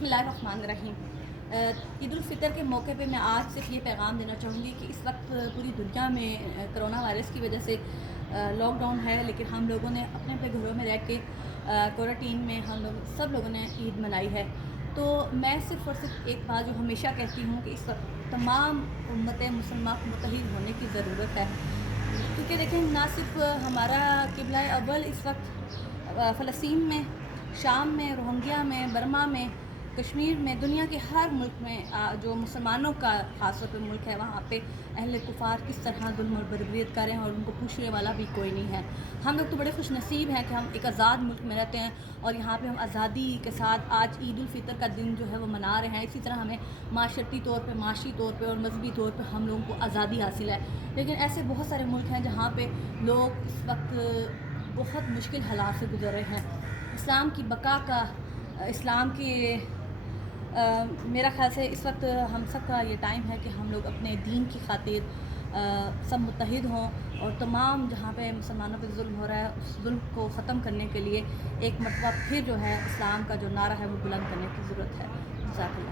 बिस्मिल्लाहिर्रहमानिर्रहीम। ईद उल फ़ितर के मौके पे मैं आज सिर्फ ये पैगाम देना चाहूँगी कि इस वक्त पूरी दुनिया में कोरोना वायरस की वजह से लॉकडाउन है, लेकिन हम लोगों ने अपने अपने घरों में रह के क्वारंटीन में हम लोग सब लोगों ने ईद मनाई है। तो मैं सिर्फ़ और सिर्फ एक बात जो हमेशा कहती हूँ कि इस वक्त तमाम उम्मत मुसलमान को मुत्तहिद होने की ज़रूरत है, क्योंकि देखें ना सिर्फ हमारा क़िबला अव्वल इस वक्त फ़लस्तीन में, शाम में, रोहिंग्या में, बर्मा में, कश्मीर में, दुनिया के हर मुल्क में जो मुसलमानों का ख़ास तौर पे मुल्क है, वहाँ पे अहले कुफ़ार किस तरह जुल्म और बर्बरियत करें और उनको पूछने वाला भी कोई नहीं है। हम लोग तो बड़े खुश नसीब हैं कि हम एक आज़ाद मुल्क में रहते हैं और यहाँ पे हम आज़ादी के साथ आज ईद उल फ़ितर का दिन जो है वो मना रहे हैं। इसी तरह हमें माशरती तौर पे, माशी तौर पे और मजहबी तौर पे हम लोगों को आज़ादी हासिल है। लेकिन ऐसे बहुत सारे मुल्क हैं जहाँ पे लोग इस वक्त बहुत मुश्किल हालात से गुज़र रहे हैं। इस्लाम की बका का इस्लाम की मेरा ख़्याल से इस वक्त हम सब का ये टाइम है कि हम लोग अपने दीन की खातिर सब मुत्तहिद हों और तमाम जहाँ पे मुसलमानों पे जुल्म हो रहा है उस जुल्म को ख़त्म करने के लिए एक मरतबा फिर जो है इस्लाम का जो नारा है वो बुलंद करने की ज़रूरत है। जज़ाकल्लाह।